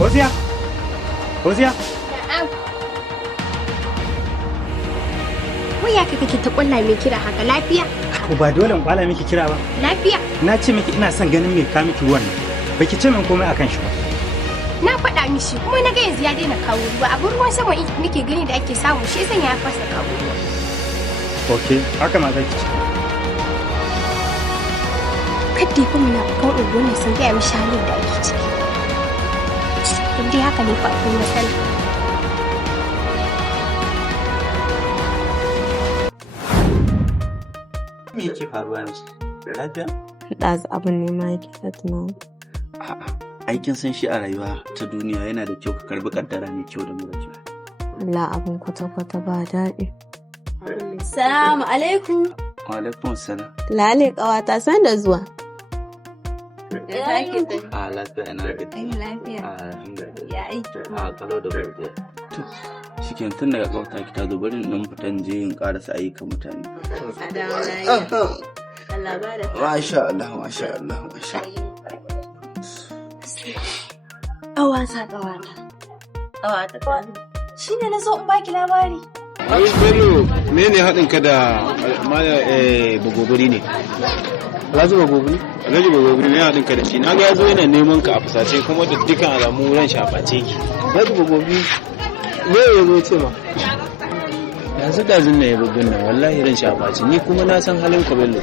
Hosiya? Hosiya? Na'am. Waya kake ta kulla mai kira haka lafiya? Ba dole in kwala miki kira ba. Lafiya. Na ce miki ina son ganin me ka miki ruwan nan. Baki ce min komai akan shi ba. Na faɗa mishi kuma na ga yanzu ya daina kawo ruwa. Abin ruwan sama nake gani da ake samu shi yasa ya fasa kawo ruwa. Okay, haka ma zaki ce. Kadda kuma na kan unguwar ne sun gaya mishi halin da ake ciki. In dai haka ne fa akwai matsala. Me yake faruwa ne? Lafiya? Ɗazu abin ne ma yake ta tunani. A'a, aikin san shi a rayuwa ta duniya yana da kyau ka karbi kaddara mai kyau da mara kyau. Allah abin kwata-kwata ba daɗi. Salamu alaikum. Wa alaikum salam. Lale ƙawata san da zuwa. A lafiya ina gaji. Lafiya. Ya aiki. A kalau da godiya. To, shikenan tun daga kawata ki ta zo bari in fitan je in karasa ayyukan mutane. Allah ba da Masha Allah, masha Allah, masha Allah. ƙawata. Ƙawata. Shi ne na so in baki labari. Awis Bello, ne haɗin ka da bagobiri ne? Alhaji bagobiri? Alhaji bagobiri ne haɗin ka da shi. Na ga ya zo yana neman ka a fusace kuma da dukkan alamu ran shaface ki. Alhaji bagobiri, me ya zo ce ma? Yanzu ɗazun na ya bugun nan wallahi ran shaface ni kuma na san halin ka Bello.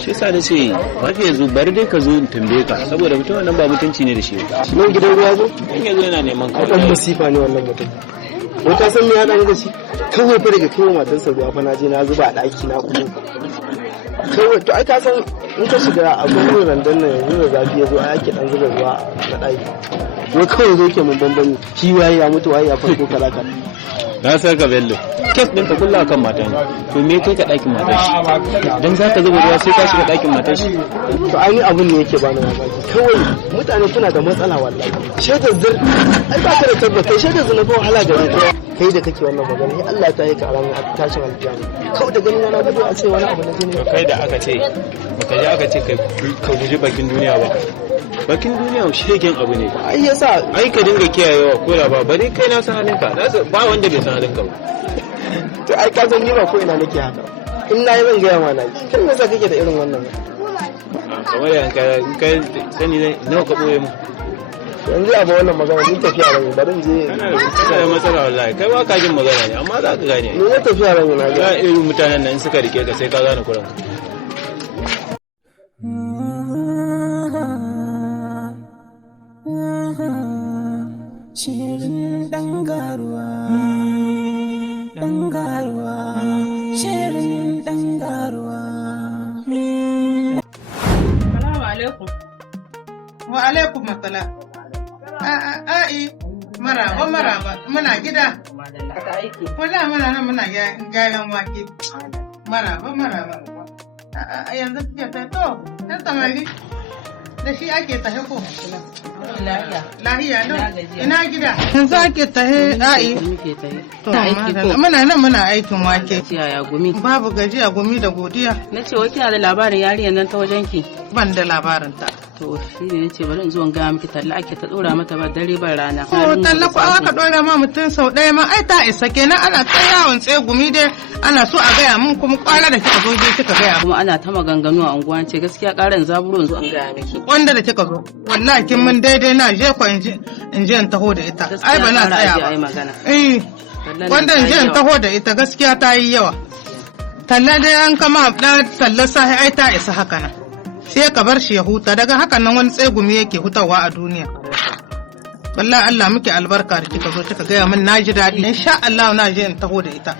Shi yasa da ce mafi yanzu bari dai ka zo in tambaye ka saboda mutum nan ba mutunci ne da shi. Nan gidan ruwa zo? In ya zo yana neman ka. Ɗan masifa ne wannan mutum. Wai ka san me ya ɗan da shi? Kawai fa daga kai matarsa ruwa fa na je na zuba a ɗaki na kuma. Kawai to ai ka san in ka shiga a gwamnan randan nan yanzu da zafi ya zo a yake ɗan zuba ruwa na ɗaki. Wai kawai zo ke mun bambami shi waye ya mutu waye ya farko kalaka. Na san ka Bello. Kes ɗin ka kulla kan matan to me kai ka ɗakin matar shi dan za ka zuba ruwa sai ka shiga ɗakin matar shi. To ai ni abun ne yake bani mamaki kawai mutane suna da matsala wallahi. Shaidar zur ai ba ka da tabbata shaidar zur na fa wahala da rayuwa. Kai da kake wannan magana sai Allah ta yi ka alamun tashin alƙiyama kawai da ganin na gudu a ce wani abu na jini kai da aka ce baka ji aka ce ka guji bakin duniya ba bakin duniya shegen abu ne ai yasa ai ka dinga kiyayewa ko da ba bari kai na san halinka ba wanda bai san halinka ba to ai ka san ni ba ko ina nake haka in na yi zan gaya ma na kin yasa kake da irin wannan kamar yanka in kai sani nawa ka boye mu yanzu abu wannan magana ni tafiya ran bari je kana da matsala wallahi kai ba ka jin magana ne amma za ka gane ni tafiya ran na ga irin mutanen nan suka rike ka sai ka gane kuran shirin dangaruwa shirin dangaruwa. Salamu alaikum. Wa alaikum assalam. A'i, maraba, muna gida. Wala muna nan muna gyaran wake. Maraba. Yanzu kike ta to, ta samari. Da shi ake tahe ko? Lahiya no. Ina gida. Yanzu ake tahe a'i. Muna nan muna aikin wake. Yaya gumi? Babu gajiya gumi da godiya. Na ce wai kina da labarin yarinyar nan ta wajen ki? Ban da labarin ta. To shi ne nace bari in zo in ga miki talla ake ta dora mata ba dare ba rana. Ko talla ko aka dora ma mutum sau ɗaya ma ai ta isa kenan ana ta yawon tsegumi dai ana so a gaya mun kuma kwara da kika zo je kika gaya. Kuma ana ta maganganu a unguwa ce gaskiya ƙaran zaburo yanzu an gaya miki. Wanda da kika zo wallahi kin mun daidai na je ko in je in taho da ita. Ai ba na tsaya ba. Wanda in je in taho da ita gaskiya ta yi yawa. Talla dai an kama da tallar sahi ai ta isa haka nan. Sai ka bar shi ya huta daga hakan nan wani tsegumi yake hutawa a duniya. Wallahi Allah muke albarka da kika zo kika gaya min naji daɗi. Insha Allah na je in taho da ita.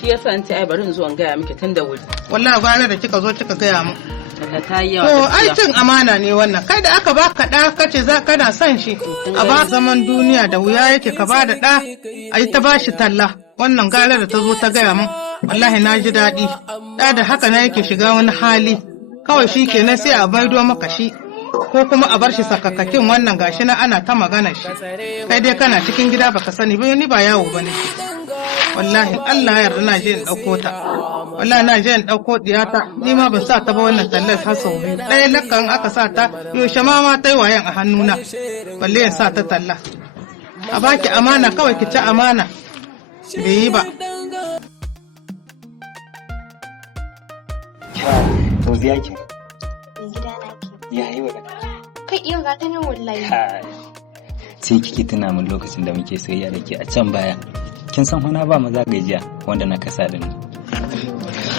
Shi yasa an ce ai bari in zo in gaya miki tun da wuri. Wallahi gwara da kika zo kika gaya min. Allah ta yi yawa. To ai cin amana ne wannan. Kai da aka baka ɗa kace za kana son shi. A ba zaman duniya da wuya yake ka ba da ɗa ai ta bashi talla. Wannan gara da ta zo ta gaya min. Wallahi na ji daɗi. Ɗa da haka na yake shiga wani hali. Kawai shi kenan sai a baido maka shi ko kuma a bar shi sakakakin wannan gashi na ana ta magana shi kai dai kana cikin gida baka sani ba ni ba yawo bane wallahi Allah ya yarda na je in dauko ta wallahi na je in dauko diyata ni ma ban sa ta ba wannan tallar har sau biyu ɗaya lakkan aka sa ta yaushe ma ta yi wayan a hannuna balle in sa ta talla a baki amana kawai ki ci amana bai yi ba. To ziya ke. Gida na ke. Ya yi wa Kai iya ga ta nan wallahi. Sai kike tuna min lokacin da muke soyayya da ke a can baya. Kin san hona ba maza gajiya wanda na kasa da ni.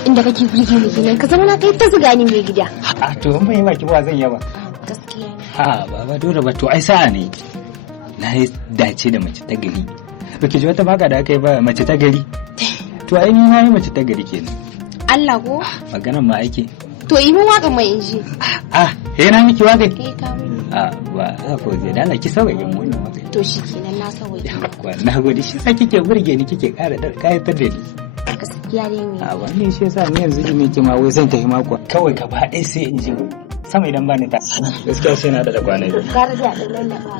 Inda kake burge ni kenan ka zama na kai ta zuga ni mai gida. A to in bai baki ba zan yaba. Gaskiya. Ha baba dole ba to ai sa'a ne. Na yi dace da mace ta gari. Baki ji wata baka da aka yi ba mace ta gari. To ai ni na yi mace ta gari kenan. Allah ko? Maganar ma ake. To yi mun waka mai inji. Yana miki waka? Ka mini. Ba ko zai dala ki sauƙaƙe mu wannan waka. To shi kenan na sauƙaƙe. Na gode shi sa kike burge ni kike ƙara kayatar da ni. Gaskiya dai ne. Wannan shi yasa ni yanzu ne ke ma wai zan tafi mako. Kawai ka ba ɗaya sai in ji sama idan ba ni ta. Gaskiya sai na da kwana biyu. Gara da ɗan lallaba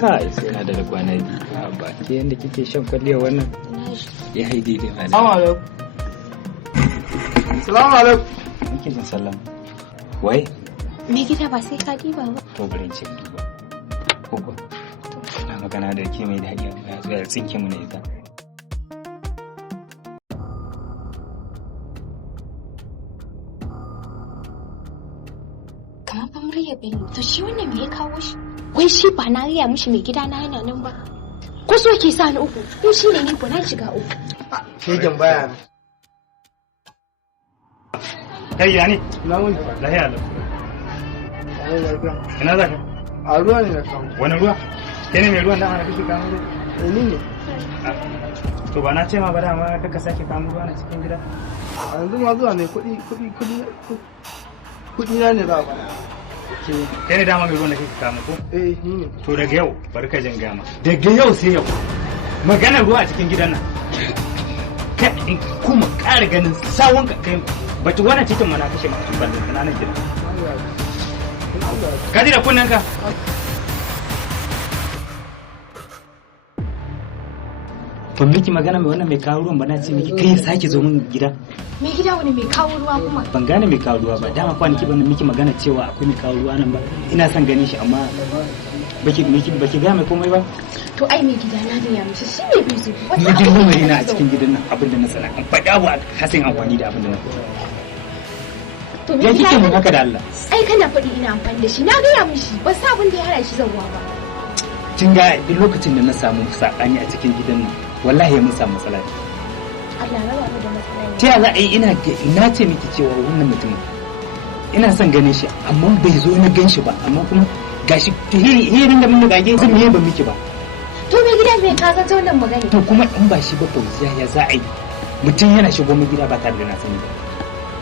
kai sai na da kwana biyu. Ba ke yanda kike shan kwalliya wannan. Ya yi daidai ma. Assalamu alaikum. Assalamu alaikum. Nake jin sallama. Wai? Me gida ba sai ka diba ba. To bari ce diba. Koko. Na magana da ke mai daɗi ya zo ya tsinke mu ne ita. Kamar fa murya Bello, to shi wannan me ya kawo shi? Wai shi ba na riya mishi mai gida na yana nan ba. Ko so yake sa ni uku? Ko shi ne ni ko na shiga uku. Shegen baya. Kai ya ne? Na wuni. Lahiya lau. Ina za ka? A ruwa ne na kawo. Wani ruwa? Ke ne mai ruwan da ana kake kamo ruwa? Ni ne. To ba na ce ma ba dama kaka sake kamo ruwa na cikin gida? A yanzu ma zuwa ne kuɗi na ne za a ba. Kai ne dama mai ruwan da kake kamo ko? Ni ne. To daga yau bari ka jin gama. Daga yau sai yau. Maganar ruwa a cikin gidan nan. Ka in kuma ƙara ganin sawun ka kai bata wannan cikin mana kashe ma ban da kananan gidan. Ka ji da kunnen ka? Ban miki magana mai wannan mai kawo ruwan ba na ce miki kai sake zo min gida. Mai gida wani mai kawo ruwa kuma? Ban gane mai kawo ruwa ba dama kwanaki ban miki magana cewa akwai mai kawo ruwa nan ba ina son ganin shi amma baki ga mai komai ba. To ai mai gida na gaya mishi shi ne bai zo. Ni jin lumari na a cikin gidan nan abin da na sana an faɗi abu a hasin amfani da abin da na faɗi. To ya kike mun haka da Allah? Ai kana faɗi ina amfani da shi na gaya mishi ba sa abin da ya hana shi zauwa ba. Kin ga duk lokacin da na samu sakani a cikin gidan nan wallahi mun samu matsala. Allah raba mu da matsala. Ta za a yi ina ce miki cewa wannan mutumin ina son ganin shi amma bai zo na gan shi ba amma kuma gashi hirin da mun gage zan yi ban miki ba. To mai gida bai ka zanta wannan magana. To kuma in ba shi ba Fauziya ya za a yi mutum yana shigo mu gida ba tare da na sani ba.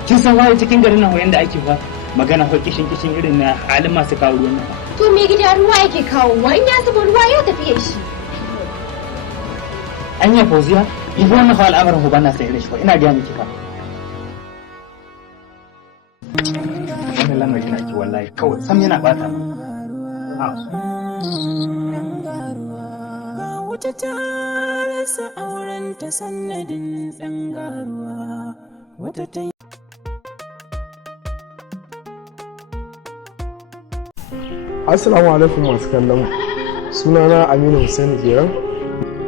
Kin san waye cikin garin nan wayanda ake fa magana fa kishin irin na halin masu kawo ruwan nan. To mai gida ruwa yake kawo wa in ya zuba ruwa ya tafi shi. Anya Fauziya in wannan fa al'amarin ba na sai da shi ba ina ga miki fa. Wannan lamarin na ki wallahi kawai sam yana bata. Wata ta rasa auren ta sannadin tsangaruwa wata ta Assalamu alaikum masu kallon sunana Aminu Hussein Jeran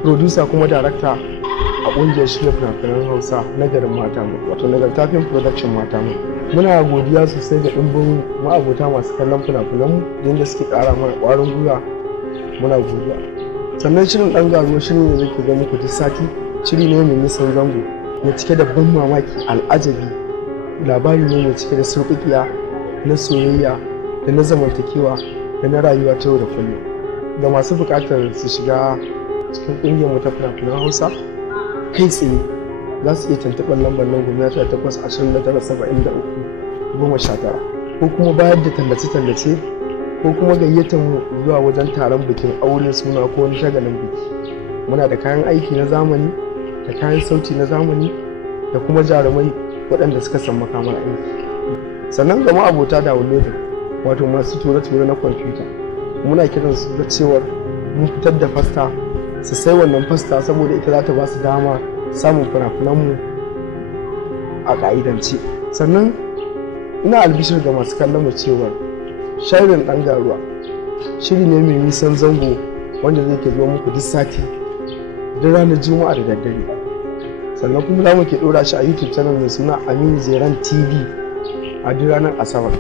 producer kuma director a ƙungiyar shirya fina-finan Hausa na garin Matamu wato Nagartafin Production Matamu. Muna godiya sosai ga ɗimbin ma'abota masu kallon fina-finanmu yadda suke ƙara mana ƙwarin gwiwa muna godiya. Sannan shirin ɗan garuwa shirin ne zai ga muku duk sati shiri ne mai nisan zango mai cike da ban mamaki al'ajabi labari ne mai cike da surƙuƙiya na soyayya da na zamantakewa da na rayuwa ta yau da kullum. Ga masu buƙatar su shiga cikin ƙungiyar mu ta fina-finan Hausa kai tsaye za su iya tuntuɓar lambar nan 18-29-73-19 ko kuma bayar da tallace-tallace ko kuma gayyatar mu zuwa wajen taron bikin aure suna ko wani shagalin biki. Muna da kayan aiki na zamani da kayan sauti na zamani da kuma jarumai waɗanda suka san makamar aiki. Sannan ga ma'abota downloading wato masu ture-ture na kwamfuta muna kiran su da cewar mun fitar da fasta su sai wannan fasta saboda ita za ta ba su dama samun fina-finanmu a ƙa'idance. Sannan ina albishir ga masu kallon mu cewar shirin ɗan garuwa shiri ne mai nisan zango wanda zai ke zuwa muku duk sati duk ranar juma'a da daddare. Sannan kuma za mu ke ɗora shi a YouTube channel mai suna Aminu Zeran TV a duk ranar Asabar.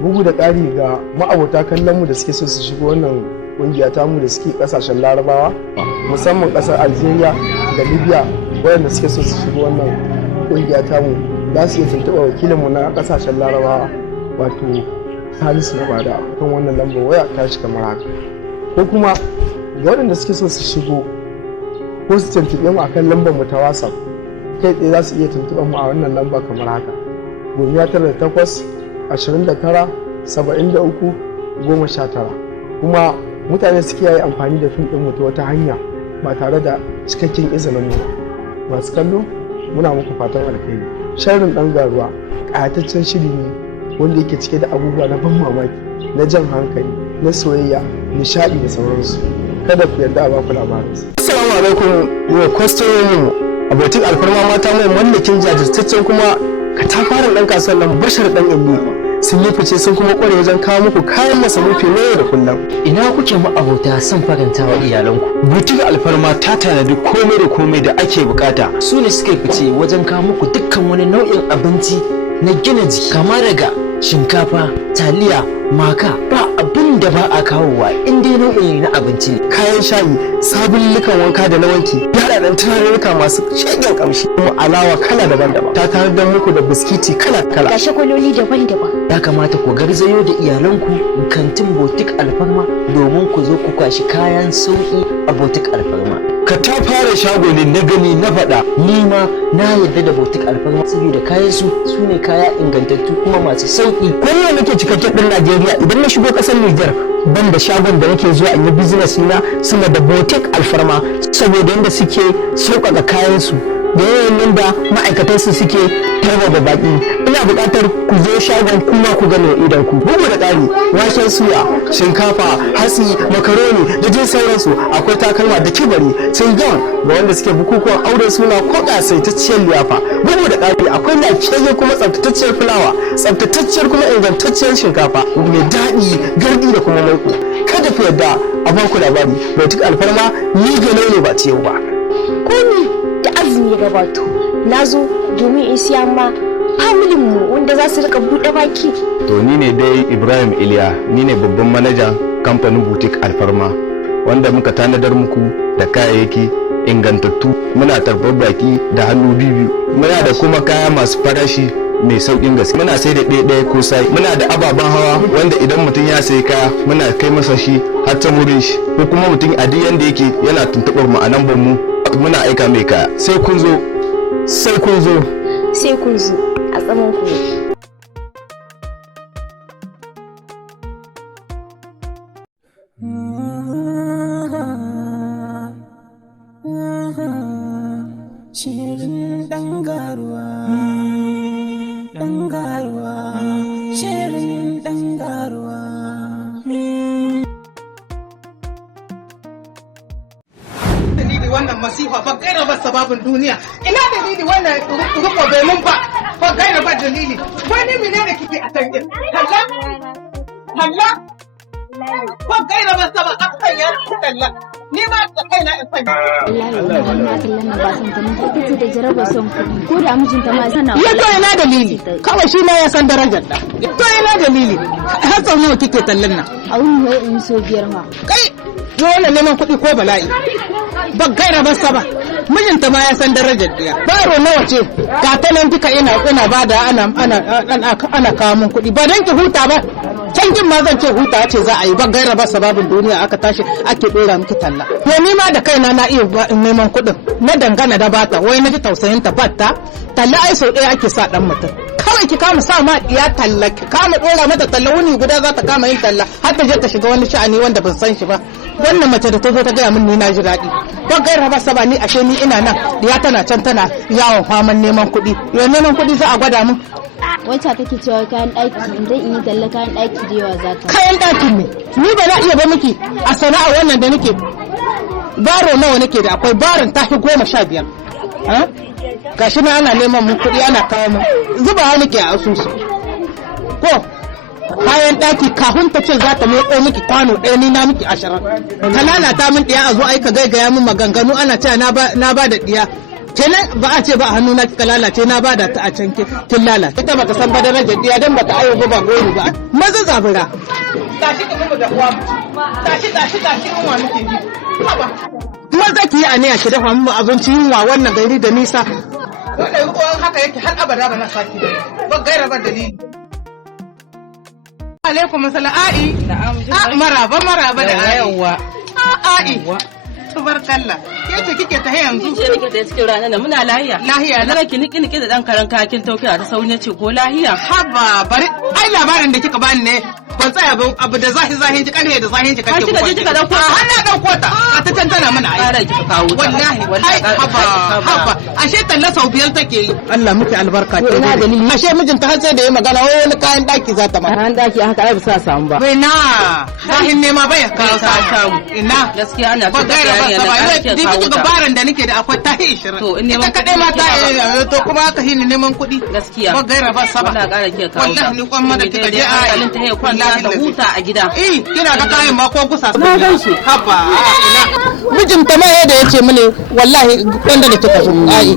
Bugu da ƙari ga ma'abota kallon mu da suke so su shigo wannan ƙungiya tamu da suke ƙasashen Larabawa, musamman ƙasar Algeria da Libya, waɗanda suke so su shigo wannan ƙungiya tamu za su iya tuntuɓa wakilinmu na ƙasashen Larabawa wato Salisu na Bada kan wannan lambar waya ta shi kamar haka. Ko kuma ga waɗanda suke so su shigo ko su tuntuɓe mu akan lambar mu ta WhatsApp, kai tsaye za su iya tuntuɓa mu a wannan lamba kamar haka: 98-29-73-19. Kuma mutane suke yi amfani da fim ɗin mu ta wata hanya ba tare da cikakken izinin mu. Masu kallo muna muku fatan alkhairi. Sharrin ɗan garuwa ƙayataccen shiri ne wanda yake cike da abubuwa na ban mamaki, na jan hankali, na soyayya, nishaɗi da sauransu. Kada ku yarda a baku labarinsa. Assalamu alaikum wa kwastomomin abokin alfarma mata mai mallakin jajirtaccen kuma katafaren ɗan kasuwan nan Bashar ɗan Illi sun yi fice sun kuma ƙware wajen kawo muku kayan masarufi na yau da kullum. Ina kuke ma'abota son faranta wa iyalanku? Butik alfarma ta tanadi komai da komai da ake bukata. Su ne suka fice wajen kawo muku dukkan wani nau'in abinci na gina jiki, kama daga shinkafa, taliya, maka, ba abin da ba a kawowa in dai nau'in na abinci ne. Kayan shayi, sabullukan wanka da na wanki, yaɗaɗɗen turarurruka masu shagen kamshi, kuma alawa kala daban-daban. Ta tanadar muku da biskiti kala-kala. Ga shakwaloli daban-daban. Ya kamata ku garzayo da iyalanku kantin Butik Alfarma domin ku zo ku kwashi kayan sauƙi a Butik Alfarma. Ka ta fara shago ne na gani na faɗa. Ni ma na yarda da Butik Alfarma saboda kayan su ne kaya ingantattu kuma masu sauƙi. Kullum nake cikakken ɗan Najeriya idan na shigo ƙasar Nijar ban da shagon da nake zuwa in yi business na sama da Butik Alfarma saboda yadda suke sauƙaƙa kayan su da yayin da ma'aikatansu suke tarba baƙi. Ina buƙatar ku zo shagon kuma ku gane idan ku. Bugu da ƙari, waken suya, shinkafa, hatsi, makaroni da jin sauransu. Akwai takalma da kibari, cingam ga wanda suke bukukuwan aure suna ko ƙasaitacciyar liyafa. Bugu da ƙari, akwai lafiyayye kuma tsaftatacciyar fulawa, tsaftatacciyar kuma ingantacciyar shinkafa mai daɗi, gardi da kuma maiƙo. Kada ku yarda a baku labari, Butik Alfarma ni ga ne ba ta yau ba. Komi da azumi ya gabato, na zo domin in siya ma familin mu wanda za su rika buɗe baki. To ni ne dai Ibrahim Iliya, ni ne babban manajan kamfanin Butik Alfarma wanda muka tanadar muku da kayayyaki ingantattu. Muna tarbar baki da hannu biyu. Muna da kuma kaya masu farashi mai saukin gaske. Muna sai da ɗaya ko sai. Muna da ababen hawa wanda idan mutum ya sayi kaya muna kai masa shi har ta wurin shi, ko kuma mutum a duk yanda yake yana tuntuɓar mu a lambar mu muna aika mai kaya. Sai kun zo, sai kun zo, sai kun zo a tsaman ku. Shirin ɗan garuwa, ɗan garuwa, shirin ɗan garuwa. Dalili wannan masifa ba gaira ba sababin duniya. Ina dalili wannan rubo domin ba gaira ba dalili. Wani mene da kike a tankin? Kalla? Kalla? Ba gaira ba sababin akan ya kalla. Ni ma da kaina in sanya. Allah ya kallon ba san ta mun ita ce da jaraba son kuɗi. Ko da mijinta ma sana. Ya to ina dalili. Kawai shi ne ya san darajar da. To ina dalili. Har tsawon nawa kike tallan nan? A wuni wai in so biyar ma. Kai wannan neman kuɗi ko bala'i. Ba gaira ba saba. Mijinta ma ya san darajar diya. Baro nawa ce? Ga ta nan duka ina bada ana kawo min kuɗi. Ba dan ki huta ba. Can jin ma zan ce huta ce za a yi ba gaira ba sababin duniya aka tashi ake dora miki talla. To ni ma da kaina na iya neman kuɗin na dangana da bata wai na ji tausayin ta batta talla ai sau ɗaya ake sa dan mutum. Kawai ki kama sa ma iya talla ki kama dora mata talla wuni guda za ta kama yin talla har ta je ta shiga wani sha'ani wanda ban san shi ba. Wannan mace da ta zo ta gaya min ni na ji daɗi. Ba gaira ba saba ni ashe ni ina nan ya tana can tana yawon faman neman kuɗi. Yau neman kuɗi za a gwada min. Wacce take cewa kayan ɗaki idan in yi talla kayan ɗaki da yawa za ta. Kayan ɗakin ne. Ni ba na iya ba miki a sana'a wannan da nake. Baro nawa nake da akwai baron tafi 15. Gashi na ana neman mun kuɗi ana kawo mun. Zubawa nake a asusu. Ko kayan ɗaki kafin ta ce za ta meko miki kwano ɗaya ni na miki 20 ta lalata min ɗiya a zo aika gaigaya min maganganu ana cewa na ba da ɗiya kenan ba a ce ba a hannu na kika lalace na ba da ta a can kin lalace ita baka san ba darajar ɗiya dan bata ayo ba gori ba maza zabura tashi ka mu da uwa tashi yunwa muke ji maza ki yi aniya ki dafa mu abinci yunwa wannan gari da nisa wanda yi kowan haka yake har abada ba na saki ba gaira ba dalili alaikum assalam ai maraba da ayyawa ai tubarkalla yace kike ta yanzu ce nake da cikin ranar da muna lahiya na ki niki da dan karan kakin taukiya ta sauni ce ko lahiya haba bari ai labarin da kika bani ne ban tsaya ba abu da zahin ji karhe da zahin ji kake ko kika dauko har na dauko ta a ta tantana mana ai ƙara kika kawo ta wallahi haba ashe talla sau biyar take yi Allah miki albarka ina dalili ashe mijinta har sai da ya magana wani kayan daki za ta ma kayan daki haka ai ba sa samu ba bai na zahin ne ma bai kawo samu ina gaskiya ana ta duk gabaran da nake da akwai tahi 20 to in neman kadai ma ta to kuma aka hini neman kuɗi gaskiya ba gaira ba saba wala ƙara kike kawo wallahi ni kwan ma da kika je a halin ta ya kwanta da huta a gida kina ga kayan ma ko kusa na gan shi haba ina mijinta ma yadda yace mini wallahi gwanda da kika zo ai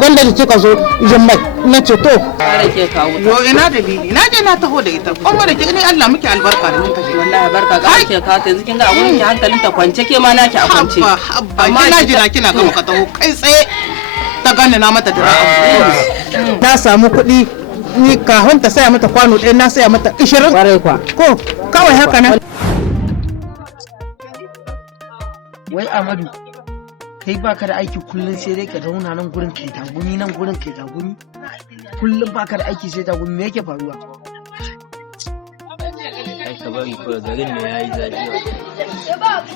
gwanda da kika zo jummai na ce to ƙara kike kawo yo ina dalili na je na taho da ita kuma da kike ni Allah miki albarka da mun kashi wallahi barka ƙara kike kawo ta yanzu kin ga abun ki hankalin ta kwance ke ma naki a kwance amma kina jira kina ga ka taho kai tsaye ta gane na mata dira na samu kuɗi ni kahon ta saya mata kwano ɗaya na saya mata 20 ƙwarai kwa ko kawai haka nan wai Amadu kai baka da aiki kullum sai dai ka zauna nan gurin kai tagumi nan gurin kai tagumi kullum baka da aiki sai tagumi me yake faruwa ai ka bari ko garin ne yayi zafi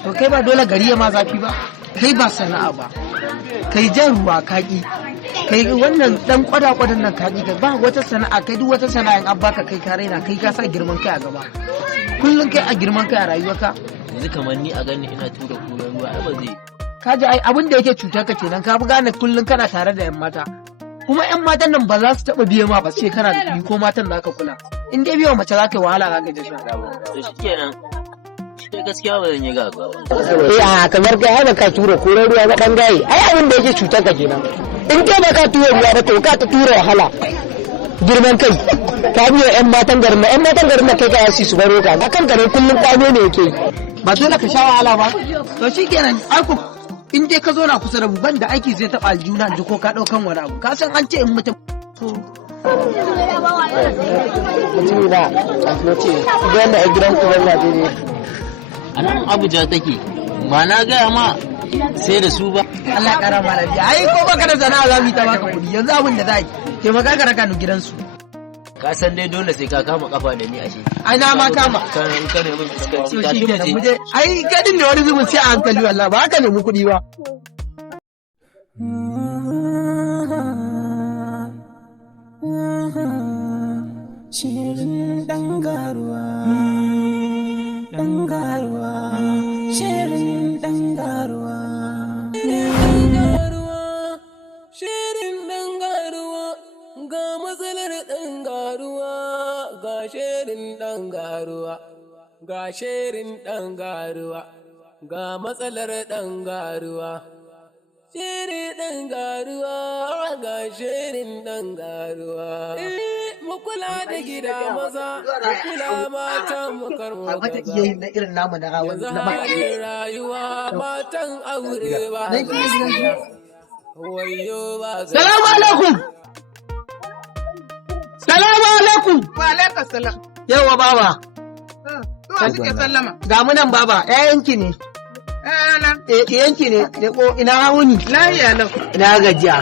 to kai ba dole gari ya ma zafi ba kai ba sana'a ba kai jan ruwa kaki kai wannan dan kwada-kwadan nan kaki kai ba wata sana'a kai duk wata sana'a in an baka kai ka raina kai ka sa girman kai a gaba kullum kai a girman kai a rayuwarka yanzu kamar ni a gani ina tura kuran ruwa ai ba zai ka ji ai abin da yake cutar ka kenan ka fi gane kullum kana tare da yan mata kuma yan matan nan ba za su taba biye ma ba sai kana da kuɗi ko matan da ka kula in dai biyo mace za ka yi wahala za ka je suna to shikenan sai gaskiya ba zan yi gaggawa a kamar kai ai ka tura kuran ruwa ga dan gaye ai abin da yake cutar ka kenan in kai ba ka tura ruwa ba to ka ta tura wahala girman kai ka biyo yan matan garin da kai ka su baro ka akan garin kullum kwano ne yake ba dole ka sha wahala ba to shikenan ai ku in dai ka zo na kusa da mu ban da aiki zai taɓa aljuna ji ko ka ɗaukan wani abu ka san an ce in mutum mutum ba a ce idan da a gidan ku ban Najeriya a nan Abuja take ba na gaya ma sai da su ba Allah ƙara ma lafiya ai ko baka da sana'a za mu yi ta baka kuɗi yanzu abin da za yi taimaka ka raka ni gidansu ka san dai dole sai ka kama kafa da ni a shi ai na ma kama kan ne mun fuskanci ta shi ne muje ai gadin ne wani zubin sai a hankali wallahi ba haka ne mu kuɗi ba shirin dangaruwa shirin dangaruwa shirin dangaruwa ga matsalar dangaruwa ga shirin dangaruwa ga shirin dangaruwa ga matsalar dangaruwa shirin dangaruwa ga shirin dangaruwa mu kula da gida maza mu kula mata mu karmo a mata iya yin na irin namu na rawan na ba rayuwa matan aure ba wayo ba salamu alaikum salamu alaikum wa alaikum salam yawa baba to suke sallama ga mu nan baba ƴaƴanki ne yanki ne ko ina wuni lafiya lau ina gajiya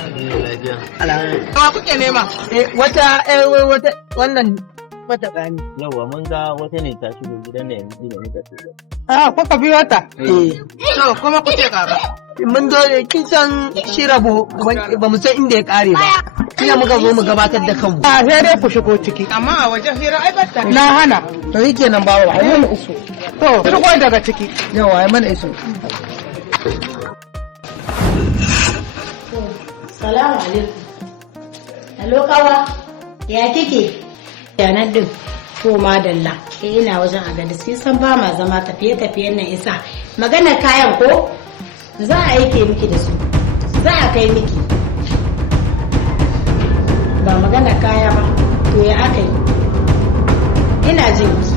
wa kuke nema wata wannan mata bani yawa mun ga wata ne ta shigo gidan da yanzu da muka shigo kuka bi wata to kuma kuke kara mun zo kin san shi rabo ba mu san inda ya kare ba kina muka zo mu gabatar da kanmu sai dai ku shigo ciki amma a wajen hira ai batta na hana to yake nan bawo ai mana iso to shigo daga ciki yawa ai mana iso salamu alaikum hello kawa ya kike yanan din To madalla, ina wajen Agadis, kin san ba ma zama tafiye-tafiyen nan isa. Magana kayan ko? Za a aike miki da su. Za a kai miki. Ba magana kaya ba, to ya aka yi. Ina jin ki.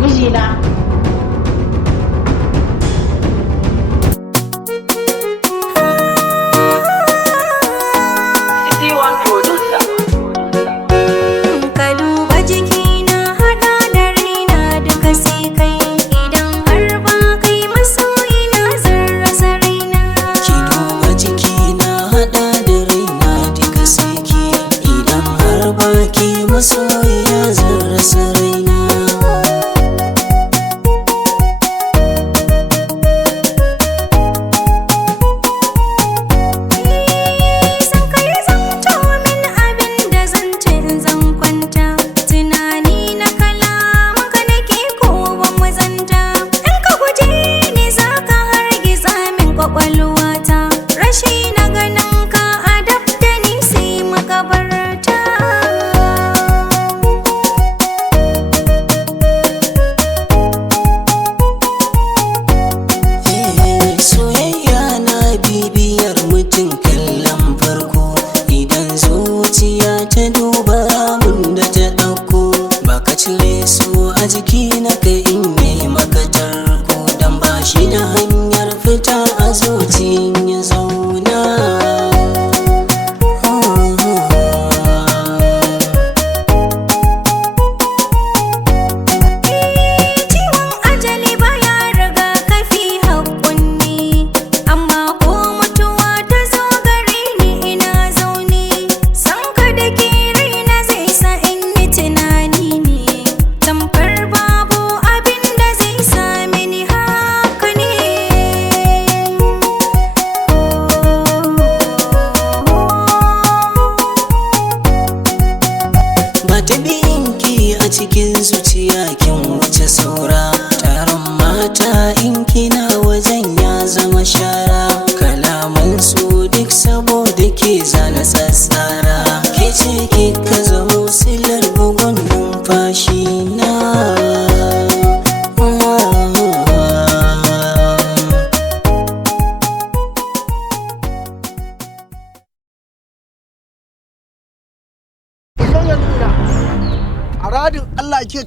Mijina.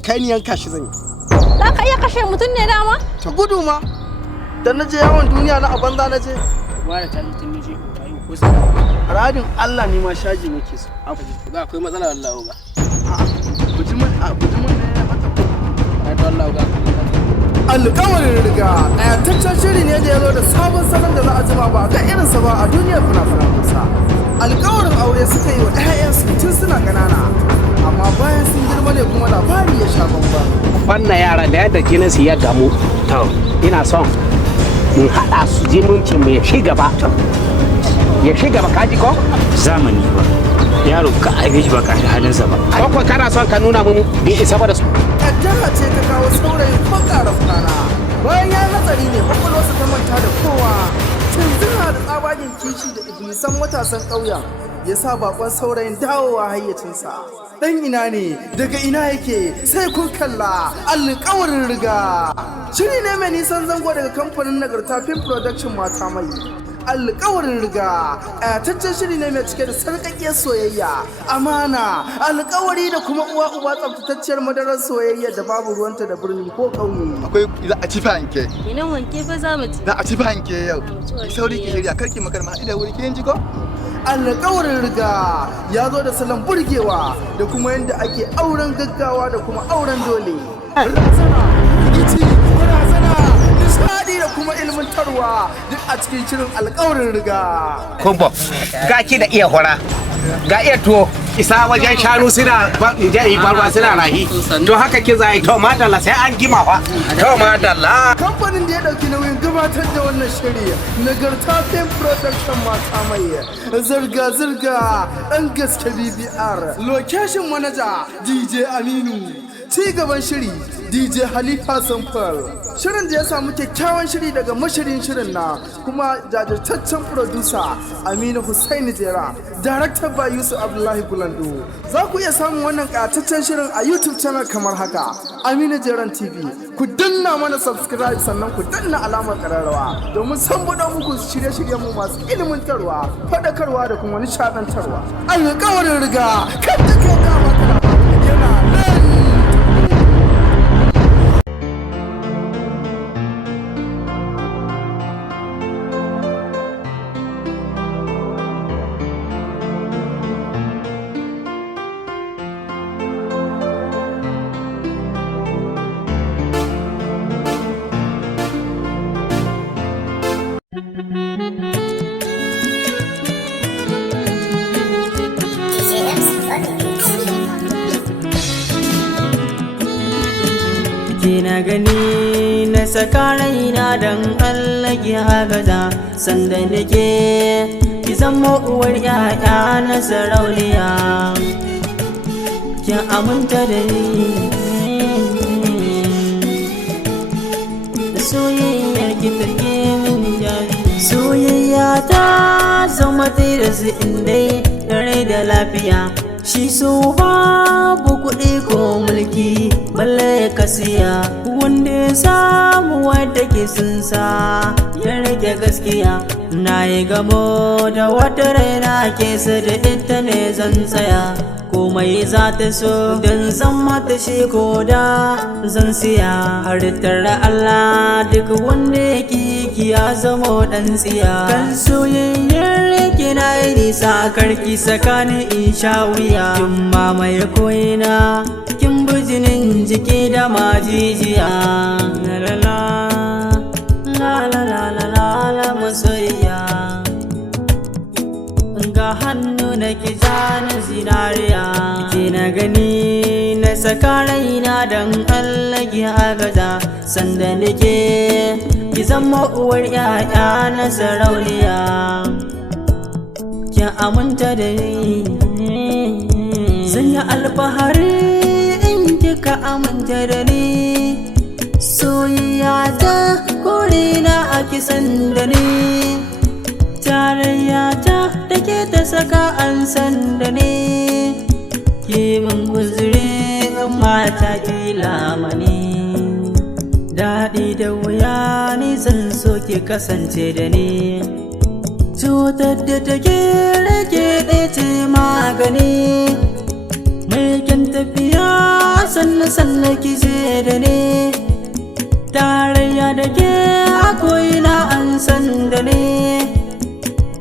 kai ni yanka shi zan yi. Za ka iya kashe mutum ne dama? Ta gudu ma. Da na je yawon duniya na a banza na je. Wani ta mutum ne je ayi ko sai. Radin Allah ne ma shaji nake so. Ba akwai matsala Allah ga. Bujumin ne ya haka. Ai to Allah ga. Alƙawarin riga ƙayataccen shiri ne da ya zo da sabon salon da za a jima ba ga irinsa ba a duniyar fina-finan Hausa. Alƙawarin aure suka yi wa 'ya'yansu tun suna ƙanana. Amma bayan sun girma ne kuma labari ya sha bambam. Wannan yara da yadda jininsu ya gamu, ina son in haɗa su jimunci mai shi gaba. Ya shi gaba kaji ko? Zamani ba. Yaro ka aibe shi ba ka halinsa ba. Ko kana son ka nuna mun bi isa ba da su. Kaddara ce ta kawo saurayin bakara fulana. Bayan ya hatsari ne kwakwalwarsa ta manta da kowa. Canzina da tsabagen kishi da iblisan matasan ƙauyen ya sa bakon saurayin dawowa hayyacinsa. Dan ina ne, daga ina yake, sai kun kalla alƙawarin riga. Shiri ne mai nisan zango daga kamfanin Nagarta Film Production Mata Mai. Alƙawarin riga, ƙayataccen shiri ne mai cike da sarƙaƙƙiyar soyayya, amana, alƙawari da kuma uwa uba tsaftatacciyar madarar soyayya da babu ruwanta da birni ko ƙauye. Akwai za a ci fanke. Ina wanke fa za mu ci. Za a ci fanke yau. Ki sauri ki shirya karki makar ma ida wuri kin ji ko? Alƙawarin riga ya zo da salon burgewa da kuma yadda ake auren gaggawa da kuma auren dole. Nishadi da kuma ilmantarwa duk a cikin shirin alƙawarin riga. Kumbo, ga ki da iya hora, ga iya tuwo, isa wajen shanu suna jayi barba suna rahi. To haka ki zai to madalla sai an gima fa. To madalla. Kamfanin da ya ɗauki nauyin gabatar da wannan shiri Nagarta Film Production Mata Mai. Zirga-zirga ɗan gaske BBR. Location manager DJ Aminu. ci gaban shiri DJ Halifa Samfal. Shirin da ya samu kyakkyawan shiri daga mashirin shirin na kuma jajirtaccen producer Aminu Hussaini Jera, director by Yusuf Abdullahi Gulando. Za ku iya samun wannan ƙataccen shirin a YouTube channel kamar haka, Aminu Jeran TV. Ku danna mana subscribe sannan ku danna alamar ƙararrawa domin san buɗe muku shirye-shiryen mu masu ilimantarwa, faɗakarwa da kuma nishaɗantarwa. Alƙawarin riga kan duka dama yana nan. Kina gani na saka raina don Allah ki agaza sanda nake ki zama uwar yaya na sarauniya ki aminta da ni soyayyar ki take min jari soyayya ta zama tirasi indai rai da lafiya shi so babu kuɗi ko mulki balle ka siya wanda ya samu wadda ke sunsa ya rage gaskiya na yi gamo da wata raina ke da ita ne zan tsaya komai za ta so don zan mata shi ko da zan siya halittar Allah duk wanda yake ya zama dan tsiya kan soyayyar kina yi nisa karki sakani in sha wuya kin mamaye koyina kin bijinin jiki da majijiya la la la la la la la la masoyiya ga hannu na ki jani zinariya kina gani na saka raina don Allah ki agaza sanda nake ki zama uwar yaya na sarauniya ki aminta da ni zan yi alfahari in kika aminta da ni soyayya ta korina a kisan da ni tarayya ta take ta saka an san da ni ki min guzuri mata ki lamani daɗi da wuya ni zan so ki kasance da ni cutar da take rage ɗaya ce magani mai kyan tafiya sannan ki ce da ni tarayya da ke akwai na an san da ni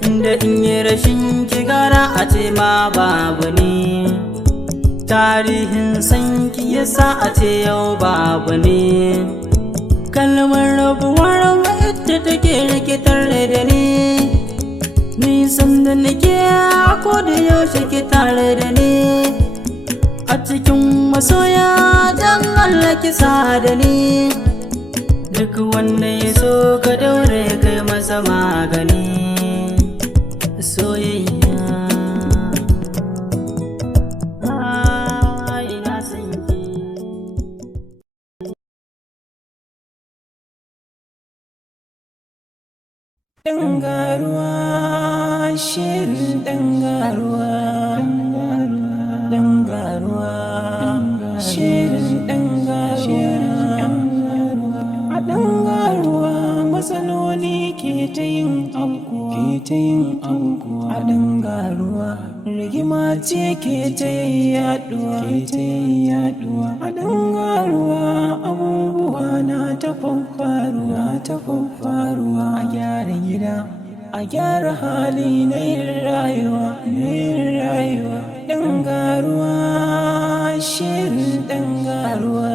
inda in yi rashin ki gara a ce ma babu ni tarihin san ki yasa a ce yau babu ni kalmar rabuwar wadda take rikitar da ni nisan da nake ko da yaushe ki tare da ni a cikin masoya dan Allah ki sa da ni duk wanda ya so ka daure kai masa magani soyayya ina son ki dangaruwa shirin dangaruwa shirin dangaruwa a dangaruwa matsaloli ke ta yin aukuwa a dangaruwa rigima ce ke ta yaduwa a dangaruwa abubuwa na ta faruwa a gyara gida a gyara hali na yin rayuwa dangaruwa shirin dangaruwa